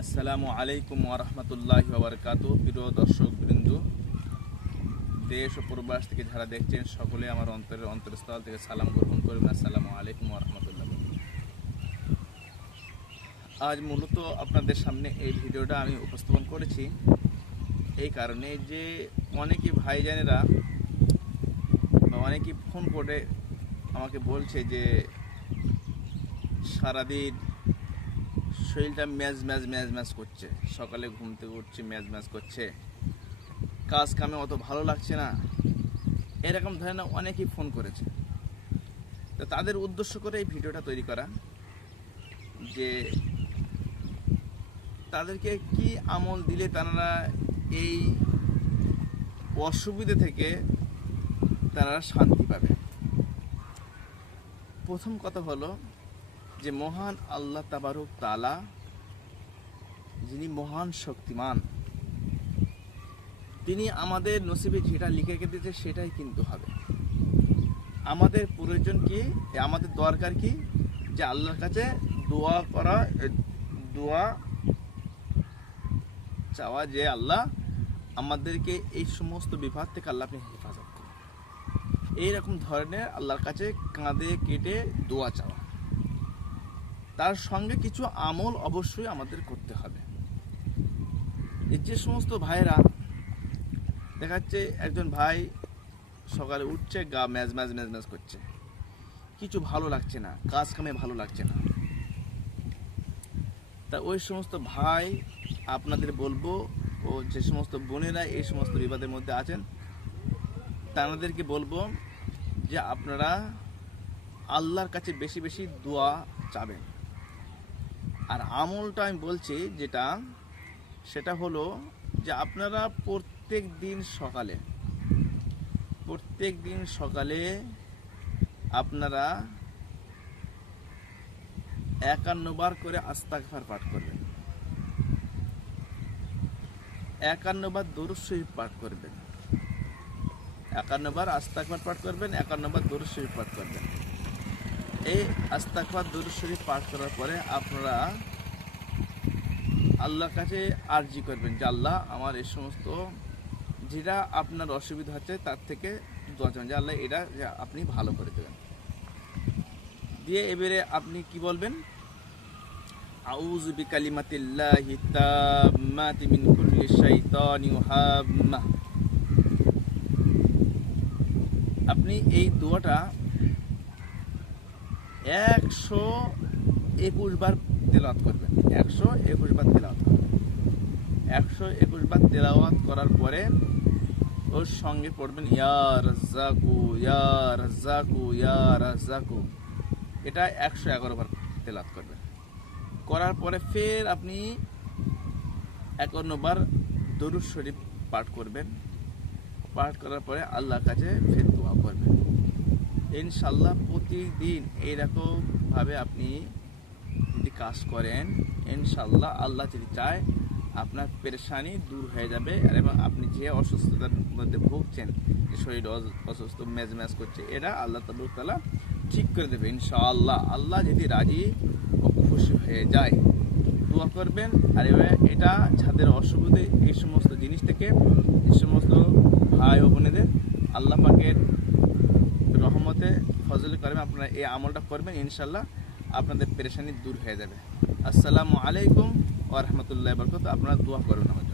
আসসালামু আলাইকুম ওরহমতুল্লাহি ওবরকাতু। প্রিয় দর্শকবৃন্দ, দেশ ও প্রবাস থেকে যারা দেখছেন সকলে আমার অন্তরস্থল থেকে সালাম গ্রহণ করবেন। আসসালামু আলাইকুম ওরহমতুল্লাহ। আজ মূলত আপনাদের সামনে এই ভিডিওটা আমি উপস্থাপন করেছি এই কারণে যে অনেকেই ভাইজানেরা বা অনেকেই ফোন করে আমাকে বলছে যে সারাদিন শরীরটা ম্যাজ ম্যাজ ম্যাজ ম্যাজ করছে, সকালে ঘুম থেকে উঠছে ম্যাজ ম্যাজ করছে, কাজ কামে অত ভালো লাগছে না, এরকম ধরনের অনেকেই ফোন করেছে। তো তাদের উদ্দেশ্য করে এই ভিডিওটা তৈরি করা যে তাদেরকে কি আমল দিলে তারা এই অসুবিধা থেকে তারা শান্তি পাবে। প্রথম কথা হলো যে মহান আল্লাহ তাবারক তাআলা যিনি মহান শক্তিমান, তিনি আমাদের নসিবে যেটা লিখে রেখে দিয়েছে সেটাই কিন্তু হবে। আমাদের প্রয়োজন কি, আমাদের দরকার কি, যে আল্লাহর কাছে দোয়া করা, দোয়া চাওয়া যে আল্লাহ আমাদেরকে এই সমস্ত বিপদ থেকে আল্লাহ আপনি হেফাজত করুন। এইরকম ধরনের আল্লাহর কাছে কাঁদে কেটে দোয়া চাওয়া। তার সঙ্গে কিছু আমল অবশ্যই আমাদের করতে হবে। এই যে সমস্ত ভাইরা দেখা যাচ্ছে, একজন ভাই সকালে উঠছে, গা ম্যাজ ম্যাজ ম্যাজ ম্যাজ করছে, কিছু ভালো লাগছে না, কাজ কামে ভালো লাগছে না। তা ওই সমস্ত ভাই আপনাদের বলবো, ও যে সমস্ত বোনেরা এই সমস্ত বিবাদের মধ্যে আছেন তাদেরকে বলবো যে আপনারা আল্লাহর কাছে বেশি বেশি দোয়া চাবেন। আর আমলটা আমি বলছি যেটা, সেটা হলো যে আপনারা প্রত্যেক দিন সকালে আপনারা 51 বার করে আস্তাগফার পাঠ করবেন, 51 বার দরুদ শরীফ পাঠ করবেন, 51 বার আস্তাগফার পাঠ করবেন, 51 বার দরুদ শরীফ পাঠ করবেন। এই আস্তাগফার দরুদ শরীফ পাঠ করার পরে আপনারা আল্লাহর কাছে আরজি করবেন যে আল্লাহ আমার এই সমস্ত যেটা আপনার অসুবিধা হচ্ছে তার থেকে দোয়া চান যে আল্লাহ এটা যে আপনি ভালো করে দেবেন। দিয়ে এবারে আপনি কি বলবেন, আউযু বিকালিমাতিল্লাহি তাম্মাতি মিন কুল্লি শাইতানি ওয়া হাম্মাহ। আপনি এই দোয়াটা 121 বার তেলাওয়াত করবেন, 121 বার তেলাওয়াত করবেন। 121 বার তেলাওয়াত করার পরে ওর সঙ্গে পড়বেন ইয়া রাজ্জাকু ইয়া রাজ্জাকু ইয়া রাজ্জাকু। এটা 111 বার তেলাওয়াত করবেন। করার পরে ফের আপনি 51 বার দরুদ শরীফ পাঠ করবেন। পাঠ করার পরে আল্লাহর কাছে ফের দোয়া করবেন। ইনশাআল্লাহ প্রতিদিন এইরকমভাবে আপনি যদি কাজ করেন, ইনশাআল্লাহ আল্লাহ যদি চায় আপনার পেরেশানি দূর হয়ে যাবে। এবং আপনি যে অসুস্থতার মধ্যে ভুগছেন, যে শরীর অসুস্থ ম্যাজ ম্যাজ করছে, এটা আল্লাহ তাআলা ঠিক করে দেবে ইনশাআল্লাহ। আল্লাহ যদি রাজি ও খুশি হয়ে যায়, দোয়া করবেন। আর এটা যাদের অসুবিধে এই সমস্ত জিনিস থেকে, এই সমস্ত ভাই ও বোনেদের আল্লাহ পাকের রহমতে ফজল করবেন, আপনারা এই আমলটা করবেন, ইনশাআল্লাহ আপনাদের পেরেশানি দূর হয়ে যাবে। আসসালামু আলাইকুম ওয়া রাহমাতুল্লাহি ওয়া বারাকাতুহু। আপনারা দোয়া করবেন আমার জন্য।